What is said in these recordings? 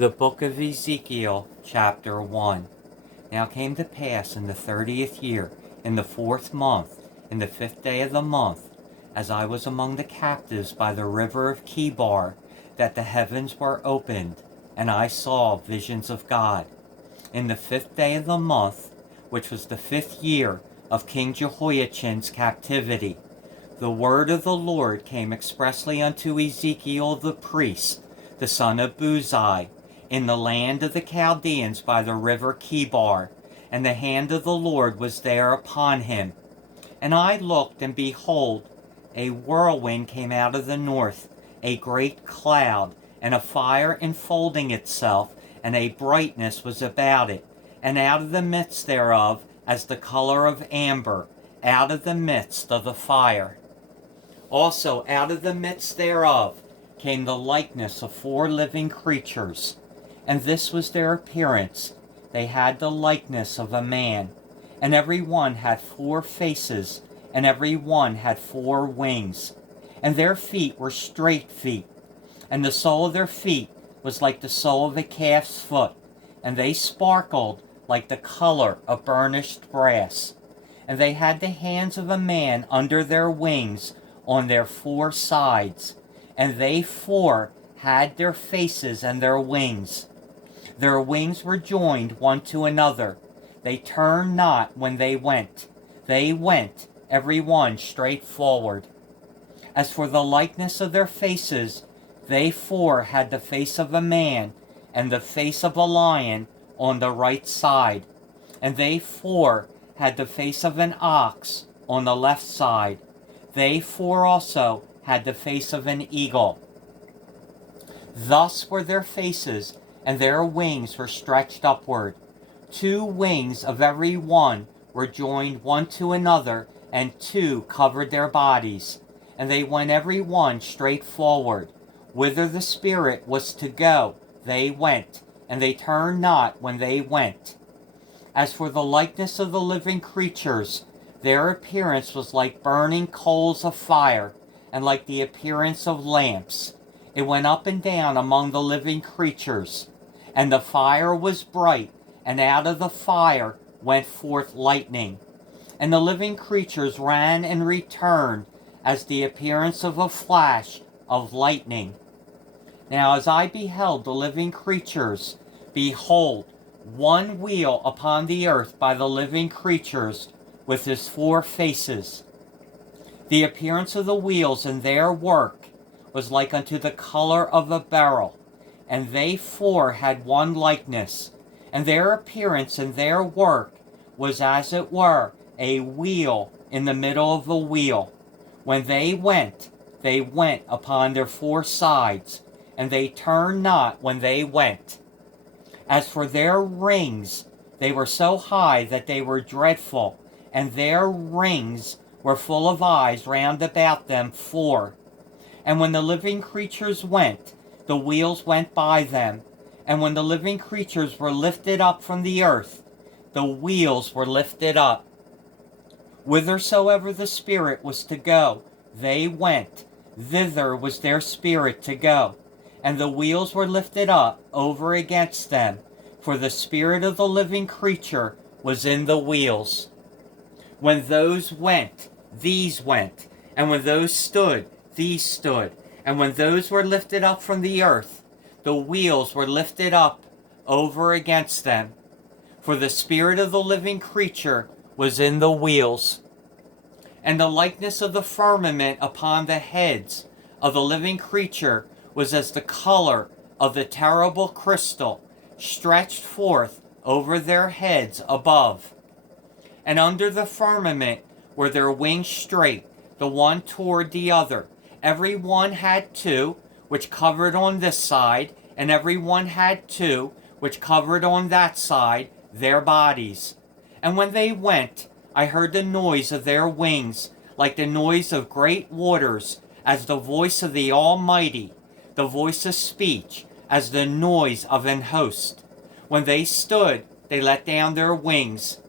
The book of Ezekiel, chapter 1. Now it came to pass in the 30th year, in the 4th month, in the 5th day of the month, as I was among the captives by the river of Chebar, that the heavens were opened, and I saw visions of God. In the 5th day of the month, which was the 5th year of King Jehoiachin's captivity, the word of the Lord came expressly unto Ezekiel the priest, the son of Buzi, in the land of the Chaldeans by the river Chebar, and the hand of the Lord was there upon him. And I looked, and behold, a whirlwind came out of the north, a great cloud, and a fire enfolding itself, and a brightness was about it, and out of the midst thereof, as the color of amber, out of the midst of the fire. Also out of the midst thereof came the likeness of 4 living creatures, and this was their appearance. They had the likeness of a man, and every one had 4 faces, and every one had 4 wings. And their feet were straight feet, and the sole of their feet was like the sole of a calf's foot, and they sparkled like the color of burnished brass. And they had the hands of a man under their wings on their 4 sides, and they 4 had their faces and their wings. Their wings were joined one to another. They turned not when they went. They went, every one straight forward. As for the likeness of their faces, they 4 had the face of a man, and the face of a lion on the right side. And they 4 had the face of an ox on the left side. They 4 also had the face of an eagle. Thus were their faces, and their wings were stretched upward. 2 wings of every one were joined one to another, and 2 covered their bodies. And they went every one straight forward. Whither the Spirit was to go, they went, and they turned not when they went. As for the likeness of the living creatures, their appearance was like burning coals of fire, and like the appearance of lamps. It went up and down among the living creatures. And the fire was bright, and out of the fire went forth lightning. And the living creatures ran and returned, as the appearance of a flash of lightning. Now as I beheld the living creatures, behold, one wheel upon the earth by the living creatures, with his 4 faces. The appearance of the wheels and their work was like unto the color of a beryl, and they 4 had one likeness, and their appearance and their work was as it were a wheel in the middle of a wheel. When they went upon their 4 sides, and they turned not when they went. As for their rings, they were so high that they were dreadful, and their rings were full of eyes round about them 4. And when the living creatures went, the wheels went by them. And when the living creatures were lifted up from the earth, the wheels were lifted up. Whithersoever the Spirit was to go, they went. Thither was their spirit to go. And the wheels were lifted up over against them, for the spirit of the living creature was in the wheels. When those went, these went. And when those stood, these stood. And when those were lifted up from the earth, the wheels were lifted up over against them. For the spirit of the living creature was in the wheels. And the likeness of the firmament upon the heads of the living creature was as the color of the terrible crystal, stretched forth over their heads above. And under the firmament were their wings straight, the one toward the other. Every one had 2, which covered on this side, and every one had 2, which covered on that side, their bodies. And when they went, I heard the noise of their wings, like the noise of great waters, as the voice of the Almighty, the voice of speech, as the noise of an host. When they stood, they let down their wings.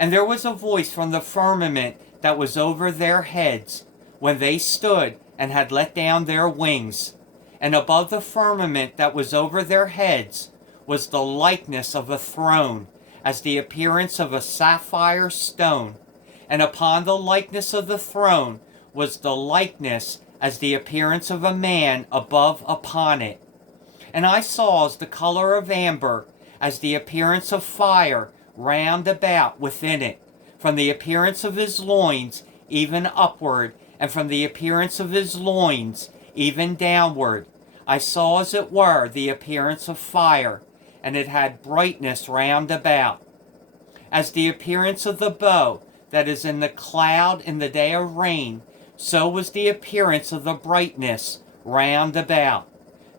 And there was a voice from the firmament that was over their heads, when they stood and had let down their wings. And above the firmament that was over their heads was the likeness of a throne, as the appearance of a sapphire stone. And upon the likeness of the throne was the likeness as the appearance of a man above upon it. And I saw as the color of amber, as the appearance of fire round about within it, from the appearance of his loins even upward, and from the appearance of his loins even downward. I saw as it were the appearance of fire, and it had brightness round about. As the appearance of the bow that is in the cloud in the day of rain, so was the appearance of the brightness round about.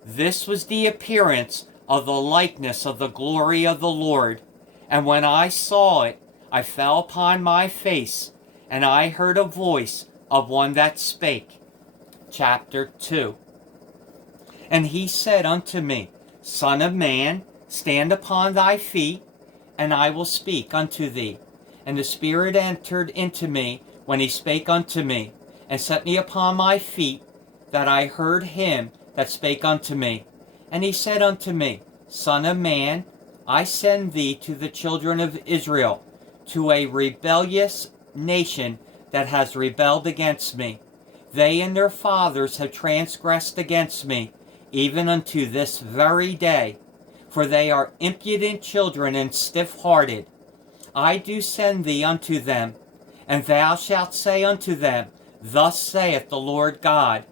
This was the appearance of the likeness of the glory of the Lord. And when I saw it, I fell upon my face, and I heard a voice of one that spake. Chapter 2. And he said unto me, Son of man, stand upon thy feet, and I will speak unto thee. And the Spirit entered into me when he spake unto me, and set me upon my feet, that I heard him that spake unto me. And he said unto me, Son of man, I send thee to the children of Israel, to a rebellious nation that has rebelled against me. They and their fathers have transgressed against me, even unto this very day. For they are impudent children and stiff-hearted. I do send thee unto them, and thou shalt say unto them, Thus saith the Lord God.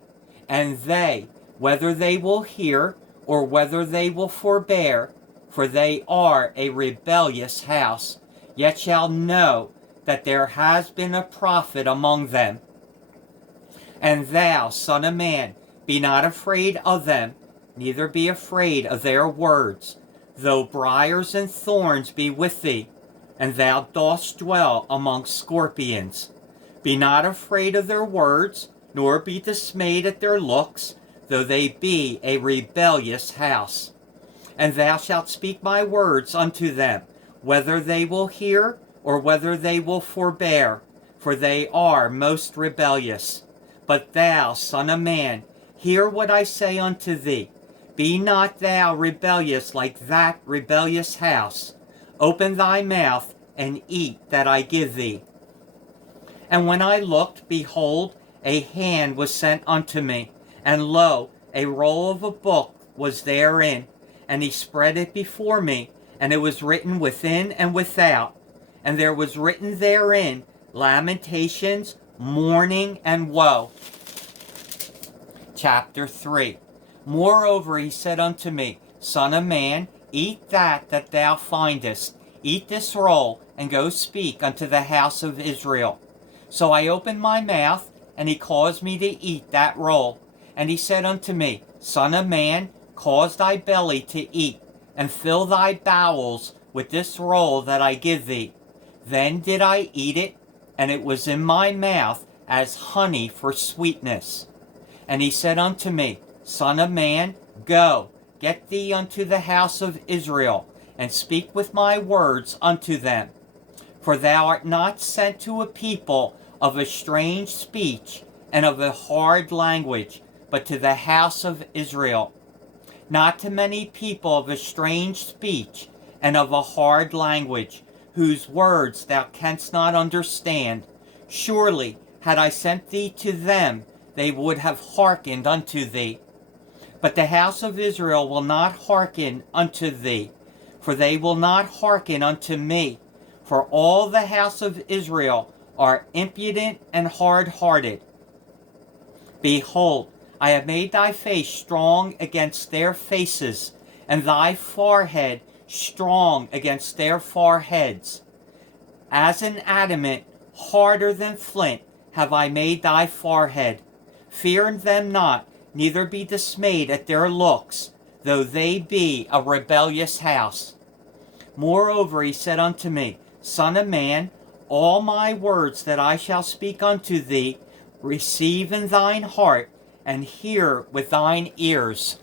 And they, whether they will hear, or whether they will forbear, for they are a rebellious house, yet shall know that there has been a prophet among them. And thou, son of man, be not afraid of them, neither be afraid of their words, though briars and thorns be with thee, and thou dost dwell among scorpions. Be not afraid of their words, nor be dismayed at their looks, though they be a rebellious house. And thou shalt speak my words unto them, whether they will hear, or whether they will forbear, for they are most rebellious. But thou, son of man, hear what I say unto thee. Be not thou rebellious like that rebellious house. Open thy mouth, and eat that I give thee. And when I looked, behold, a hand was sent unto me, and lo, a roll of a book was therein, and he spread it before me, and it was written within and without, and there was written therein lamentations, mourning, and woe. Chapter 3. Moreover he said unto me, Son of man, eat that thou findest, eat this roll, and go speak unto the house of Israel. So I opened my mouth, and he caused me to eat that roll. And he said unto me, Son of man, cause thy belly to eat, and fill thy bowels with this roll that I give thee. Then did I eat it, and it was in my mouth as honey for sweetness. And he said unto me, Son of man, go, get thee unto the house of Israel, and speak with my words unto them. For thou art not sent to a people of a strange speech and of a hard language, but to the house of Israel. Not to many people of a strange speech and of a hard language, whose words thou canst not understand. Surely, had I sent thee to them, they would have hearkened unto thee. But the house of Israel will not hearken unto thee, for they will not hearken unto me. For all the house of Israel are impudent and hard-hearted. Behold, I have made thy face strong against their faces, and thy forehead strong against their foreheads. As an adamant, harder than flint, have I made thy forehead. Fear them not, neither be dismayed at their looks, though they be a rebellious house. Moreover he said unto me, Son of man, all my words that I shall speak unto thee, receive in thine heart, and hear with thine ears.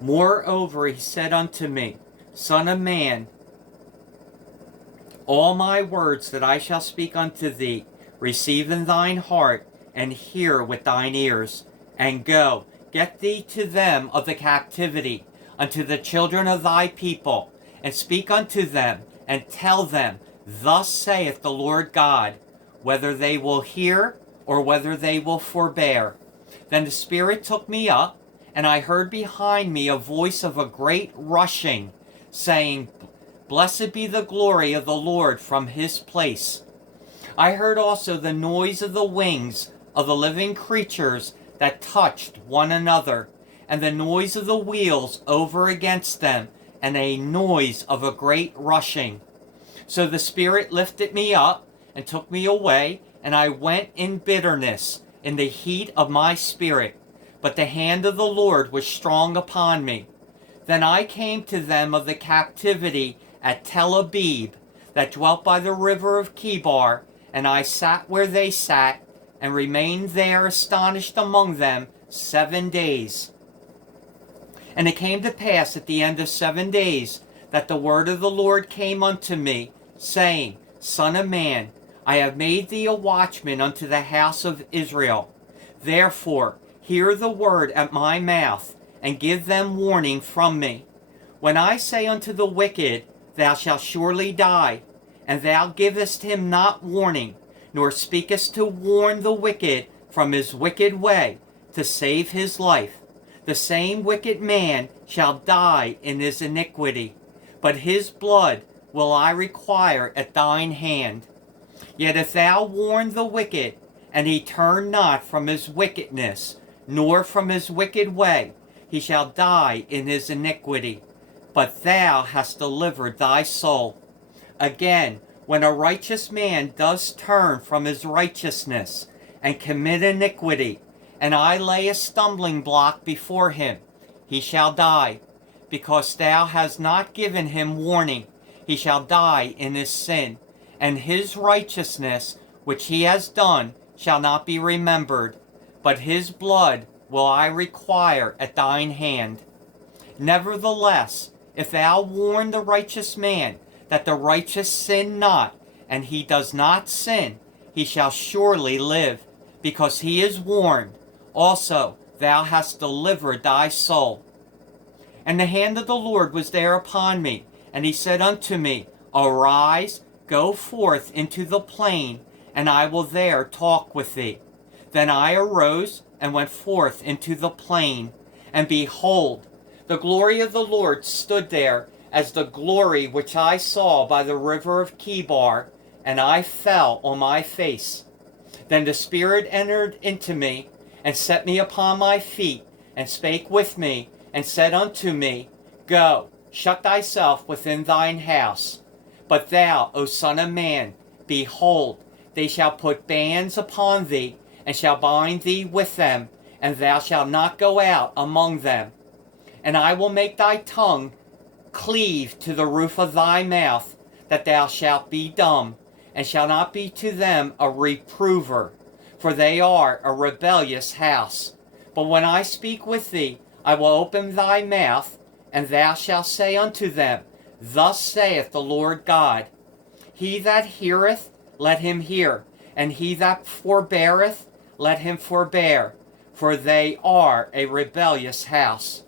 Moreover he said unto me, Son of man, all my words that I shall speak unto thee, receive in thine heart, and hear with thine ears. And go, get thee to them of the captivity, unto the children of thy people, and speak unto them, and tell them, Thus saith the Lord God, whether they will hear or whether they will forbear. Then the Spirit took me up, and I heard behind me a voice of a great rushing, saying, Blessed be the glory of the Lord from his place. I heard also the noise of the wings of the living creatures that touched one another, and the noise of the wheels over against them, and a noise of a great rushing. So the Spirit lifted me up, and took me away, and I went in bitterness, in the heat of my spirit. But the hand of the Lord was strong upon me. Then I came to them of the captivity at Tel Abib, that dwelt by the river of Chebar, and I sat where they sat, and remained there astonished among them 7 days. And it came to pass at the end of 7 days, that the word of the Lord came unto me, saying, Son of man, I have made thee a watchman unto the house of Israel. Therefore, hear the word at my mouth, and give them warning from me. When I say unto the wicked, Thou shalt surely die, and thou givest him not warning, nor speakest to warn the wicked from his wicked way, to save his life, the same wicked man shall die in his iniquity, but his blood will I require at thine hand. Yet if thou warn the wicked, and he turn not from his wickedness, nor from his wicked way, he shall die in his iniquity, but thou hast delivered thy soul. Again, when a righteous man does turn from his righteousness, and commit iniquity, and I lay a stumbling block before him, he shall die. Because thou hast not given him warning, he shall die in his sin, and his righteousness which he has done shall not be remembered, but his blood will I require at thine hand. Nevertheless, if thou warn the righteous man, that the righteous sin not, and he does not sin, he shall surely live, because he is warned. Also thou hast delivered thy soul. And the hand of the Lord was there upon me, and he said unto me, Arise, go forth into the plain, and I will there talk with thee. Then I arose, and went forth into the plain, and behold, the glory of the Lord stood there, as the glory which I saw by the river of Chebar, and I fell on my face. Then the Spirit entered into me, and set me upon my feet, and spake with me, and said unto me, Go, shut thyself within thine house. But thou, O son of man, behold, they shall put bands upon thee, and shall bind thee with them, and thou shalt not go out among them. And I will make thy tongue cleave to the roof of thy mouth, that thou shalt be dumb, and shalt not be to them a reprover, for they are a rebellious house. But when I speak with thee, I will open thy mouth, and thou shalt say unto them, Thus saith the Lord God. He that heareth, let him hear, and he that forbeareth, let him forbear, for they are a rebellious house.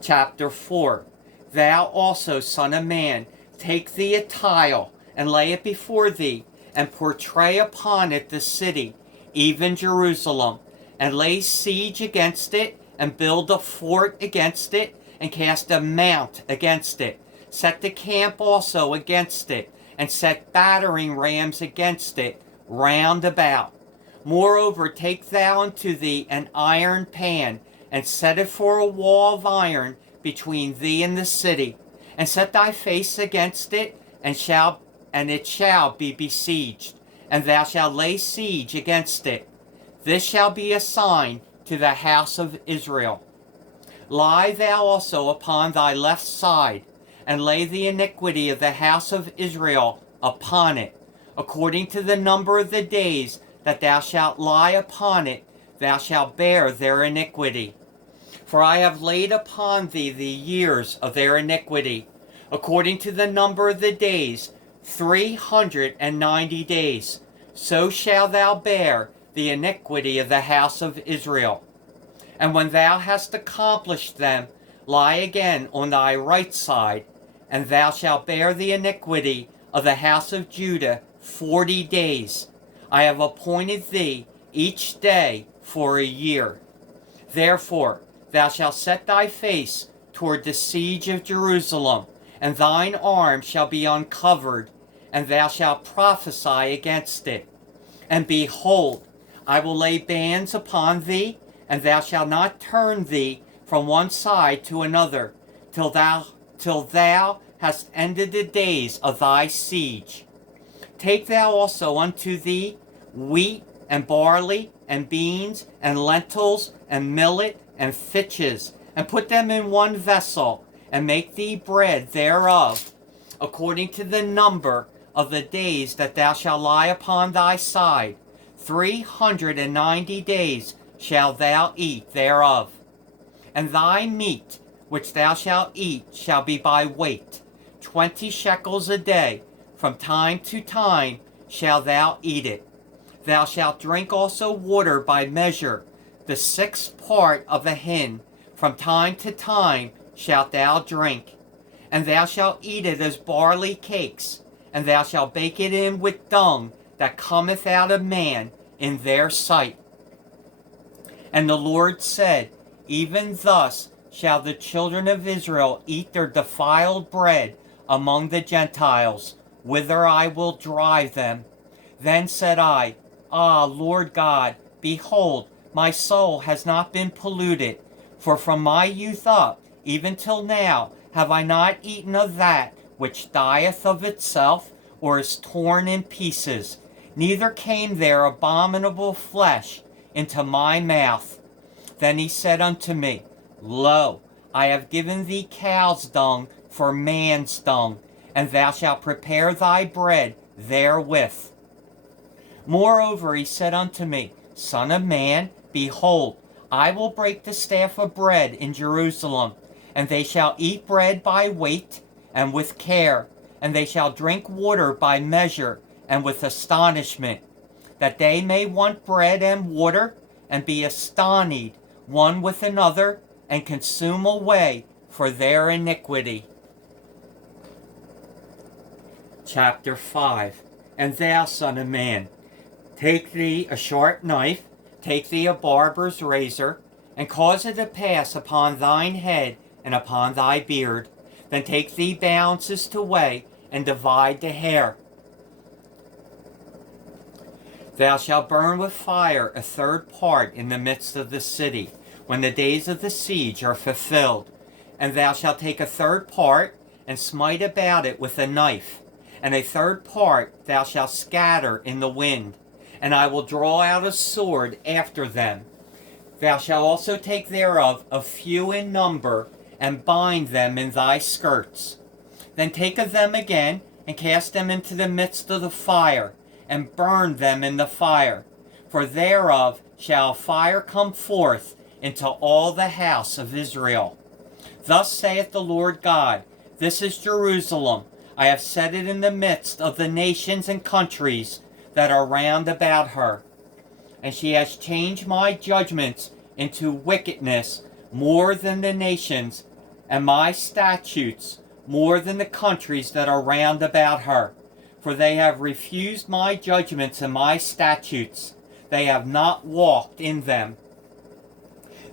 Chapter 4. Thou also, son of man, take thee a tile, and lay it before thee, and portray upon it the city, even Jerusalem, and lay siege against it, and build a fort against it, and cast a mount against it. Set the camp also against it, and set battering rams against it round about. Moreover, take thou unto thee an iron pan, and set it for a wall of iron between thee and the city, and set thy face against it, and it shall be besieged, and thou shalt lay siege against it. This shall be a sign to the house of Israel. Lie thou also upon thy left side, and lay the iniquity of the house of Israel upon it, according to the number of the days that thou shalt lie upon it, thou shalt bear their iniquity. For I have laid upon thee the years of their iniquity, according to the number of the days, 390 days. So shalt thou bear the iniquity of the house of Israel. And when thou hast accomplished them, lie again on thy right side, and thou shalt bear the iniquity of the house of Judah 40 days. I have appointed thee each day for a year. Therefore thou shalt set thy face toward the siege of Jerusalem, and thine arm shall be uncovered, and thou shalt prophesy against it. And behold, I will lay bands upon thee, and thou shalt not turn thee from one side to another, till thou hast ended the days of thy siege. Take thou also unto thee wheat and barley and beans and lentils and millet and fitches, and put them in one vessel, and make thee bread thereof, according to the number of the days that thou shalt lie upon thy side. 390 days shalt thou eat thereof. And thy meat which thou shalt eat shall be by weight, 20 shekels a day. From time to time shalt thou eat it. Thou shalt drink also water by measure, the 6th part of a hin. From time to time shalt thou drink. And thou shalt eat it as barley cakes, and thou shalt bake it in with dung that cometh out of man in their sight. And the Lord said, even thus shall the children of Israel eat their defiled bread among the Gentiles, whither I will drive them. Then said I, Ah, Lord God, behold, my soul has not been polluted, for from my youth up, even till now, have I not eaten of that which dieth of itself, or is torn in pieces, neither came there abominable flesh into my mouth. Then he said unto me, Lo, I have given thee cow's dung for man's dung, and thou shalt prepare thy bread therewith. Moreover he said unto me, Son of man, behold, I will break the staff of bread in Jerusalem, and they shall eat bread by weight and with care, and they shall drink water by measure and with astonishment, that they may want bread and water, and be astonished one with another, and consume away for their iniquity. Chapter 5. And thou, son of man, take thee a sharp knife, take thee a barber's razor, and cause it to pass upon thine head and upon thy beard. Then take thee balances to weigh, and divide the hair. Thou shalt burn with fire a 3rd part in the midst of the city, when the days of the siege are fulfilled. And thou shalt take a 3rd part, and smite about it with a knife, and a 3rd part thou shalt scatter in the wind, and I will draw out a sword after them. Thou shalt also take thereof a few in number, and bind them in thy skirts. Then take of them again, and cast them into the midst of the fire, and burn them in the fire. For thereof shall fire come forth into all the house of Israel. Thus saith the Lord God, This is Jerusalem. I have set it in the midst of the nations and countries that are round about her. And she has changed my judgments into wickedness more than the nations, and my statutes more than the countries that are round about her. For they have refused my judgments and my statutes. They have not walked in them.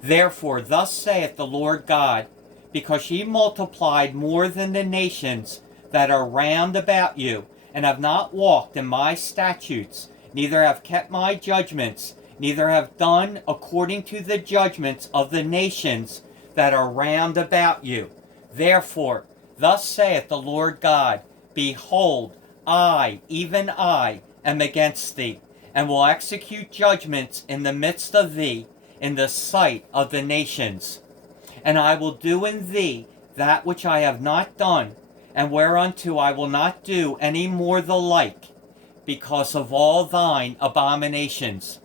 Therefore, thus saith the Lord God, because ye multiplied more than the nations that are round about you, and have not walked in my statutes, neither have kept my judgments, neither have done according to the judgments of the nations that are round about you. Therefore, thus saith the Lord God, Behold, I, even I, am against thee, and will execute judgments in the midst of thee, in the sight of the nations. And I will do in thee that which I have not done, and whereunto I will not do any more the like, because of all thine abominations.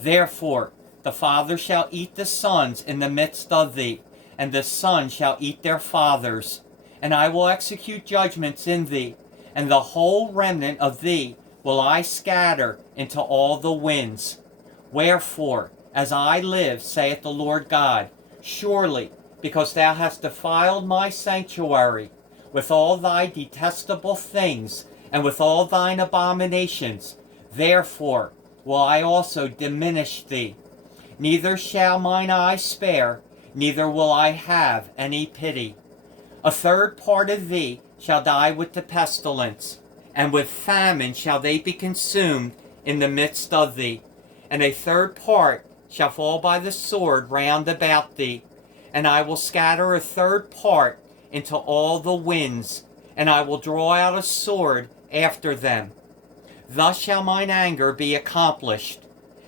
Therefore the father shall eat the sons in the midst of thee, and the sons shall eat their fathers. And I will execute judgments in thee, and the whole remnant of thee will I scatter into all the winds. Wherefore, As I live, saith the Lord God, surely, because thou hast defiled my sanctuary with all thy detestable things, and with all thine abominations, therefore will I also diminish thee. Neither shall mine eye spare, neither will I have any pity. A third part of thee shall die with the pestilence, and with famine shall they be consumed in the midst of thee. And a third part shall fall by the sword round about thee. And I will scatter a third part into all the winds, and I will draw out a sword after them. Thus shall mine anger be accomplished,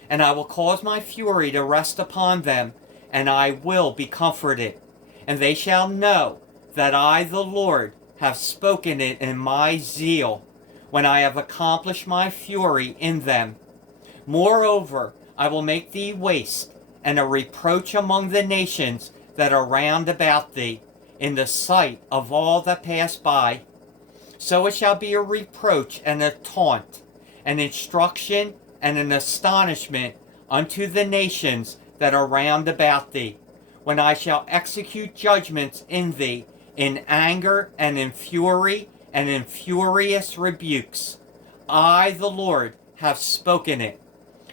and I will cause my fury to rest upon them, and I will be comforted. And they shall know that I, the Lord, have spoken it in my zeal, when I have accomplished my fury in them. Moreover, I will make thee waste, and a reproach among the nations that are round about thee, in the sight of all that pass by. So it shall be a reproach and a taunt, an instruction and an astonishment unto the nations that are round about thee, when I shall execute judgments in thee, in anger and in fury and in furious rebukes. I, the Lord, have spoken it.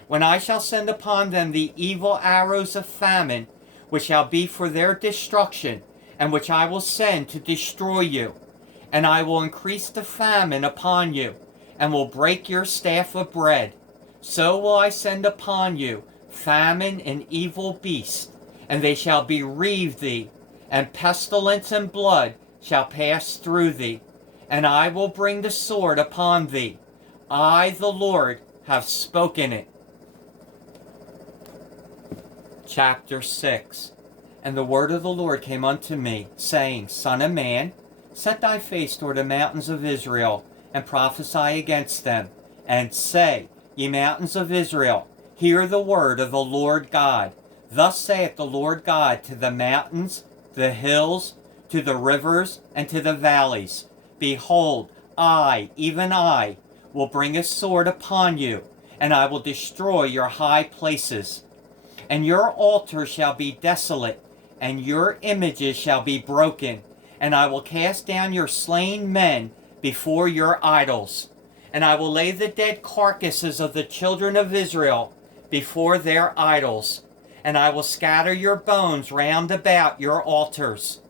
When I shall send upon them the evil arrows of famine, which shall be for their destruction, and which I will send to destroy you. And I will increase the famine upon you, and will break your staff of bread. So will I send upon you famine and evil beasts, and they shall bereave thee, and pestilence and blood shall pass through thee. And I will bring the sword upon thee. I, the Lord, have spoken it. Chapter 6. And the word of the Lord came unto me, saying, Son of man, set thy face toward the mountains of Israel, and prophesy against them, and say, Ye mountains of Israel, hear the word of the Lord God. Thus saith the Lord God to the mountains, the hills, to the rivers, and to the valleys. Behold, I, even I, will bring a sword upon you, and I will destroy your high places. And your altars shall be desolate, and your images shall be broken, and I will cast down your slain men before your idols. And I will lay the dead carcasses of the children of Israel before their idols, and I will scatter your bones round about your altars.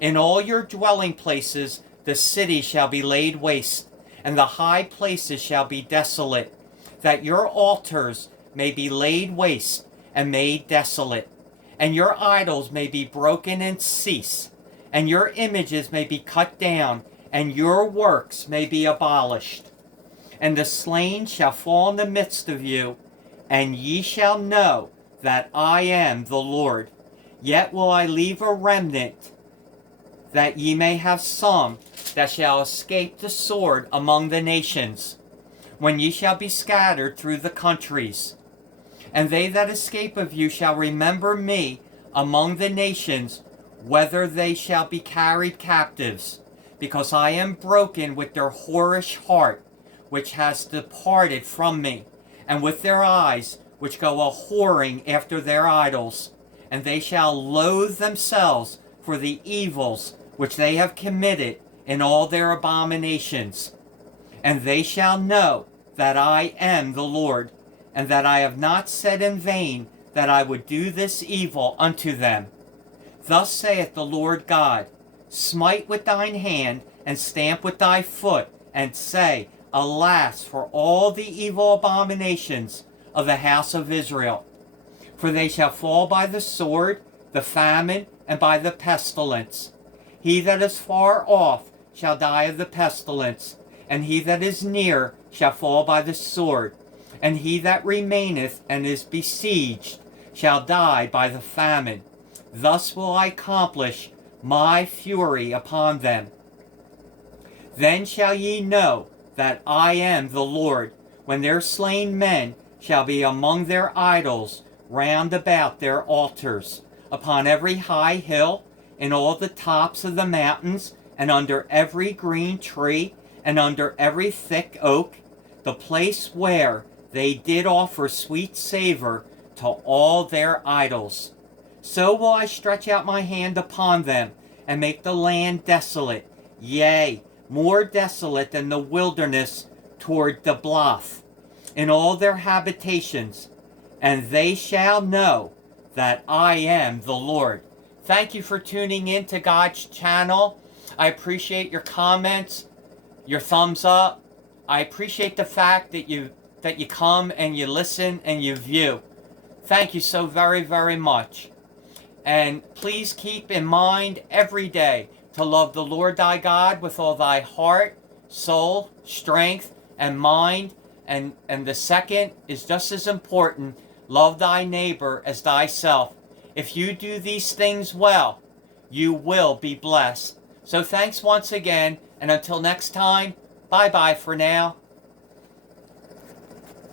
In all your dwelling places the city shall be laid waste, and the high places shall be desolate, that your altars may be laid waste and made desolate, and your idols may be broken and cease, and your images may be cut down, and your works may be abolished. And the slain shall fall in the midst of you, and ye shall know that I am the Lord. Yet will I leave a remnant, that ye may have some that shall escape the sword among the nations, when ye shall be scattered through the countries. And they that escape of you shall remember me among the nations, whether they shall be carried captives, because I am broken with their whorish heart, which has departed from me, and with their eyes, which go a-whoring after their idols. And they shall loathe themselves for the evils which they have committed in all their abominations. And they shall know that I am the Lord, and that I have not said in vain that I would do this evil unto them. Thus saith the Lord God, Smite with thine hand, and stamp with thy foot, and say, Alas for all the evil abominations of the house of Israel. For they shall fall by the sword, the famine, and by the pestilence. He that is far off shall die of the pestilence, and he that is near shall fall by the sword, and he that remaineth and is besieged shall die by the famine. Thus will I accomplish my fury upon them. Then shall ye know that I am the Lord, when their slain men shall be among their idols round about their altars, upon every high hill, in all the tops of the mountains, and under every green tree, and under every thick oak, the place where they did offer sweet savor to all their idols. So will I stretch out my hand upon them, and make the land desolate, yea, more desolate than the wilderness toward the Bluff, in all their habitations, and they shall know that I am the Lord. Thank you for tuning in to God's channel. I appreciate your comments, your thumbs up. I appreciate the fact that you come and you listen and you view. Thank you so very, very much. And please keep in mind every day to love the Lord thy God with all thy heart, soul, strength, and mind. And the second is just as important, love thy neighbor as thyself. If you do these things well, you will be blessed. So thanks once again, and until next time, bye-bye for now.